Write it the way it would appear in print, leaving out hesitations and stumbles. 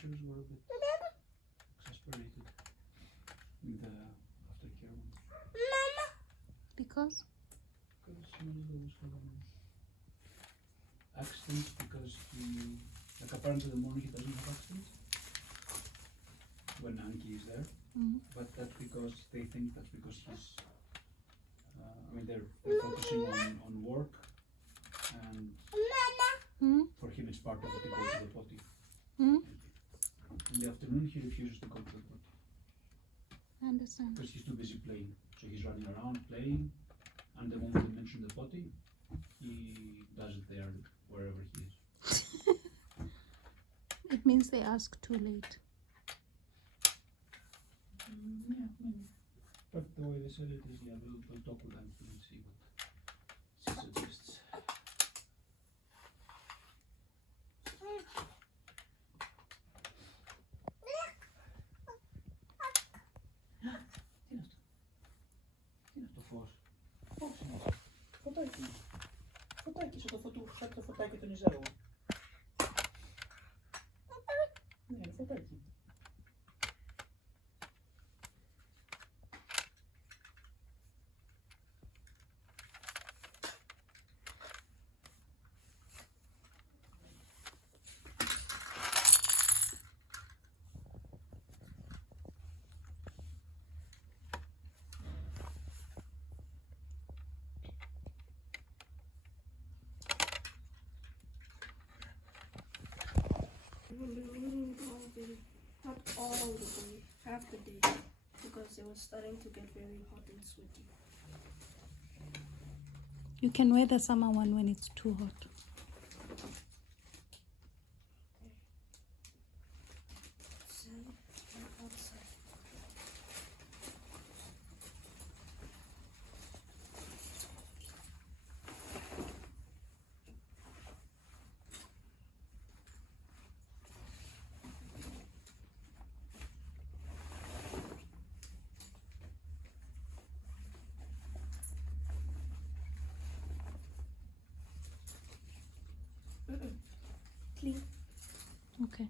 teachers were a bit exasperated with the aftercare one. Because? Because he was having accidents because he, like apparently in the morning he doesn't have accidents when Anki is there, but that's because they think that's because he's, I mean they're focusing on work, and for him it's part of it to go to the potty. In the afternoon he refuses to go to the potty. I understand. Because he's too busy playing. So he's running around playing, and the moment they mention the potty, he does it there, wherever he is. It means they ask too late. Yeah, maybe. But the way they said it is, yeah, we'll talk with them and see what she suggests. Τι είναι αυτό φως? Πώς είναι? Φωτάκι. Φωτάκι, σαν το φωτάκι των Ιζάου. Ναι, είναι φωτάκι. Not all the day, half the day, because it was starting to get very hot and sweaty. You can wear the summer one when it's too hot. Outside. Clean. Okay.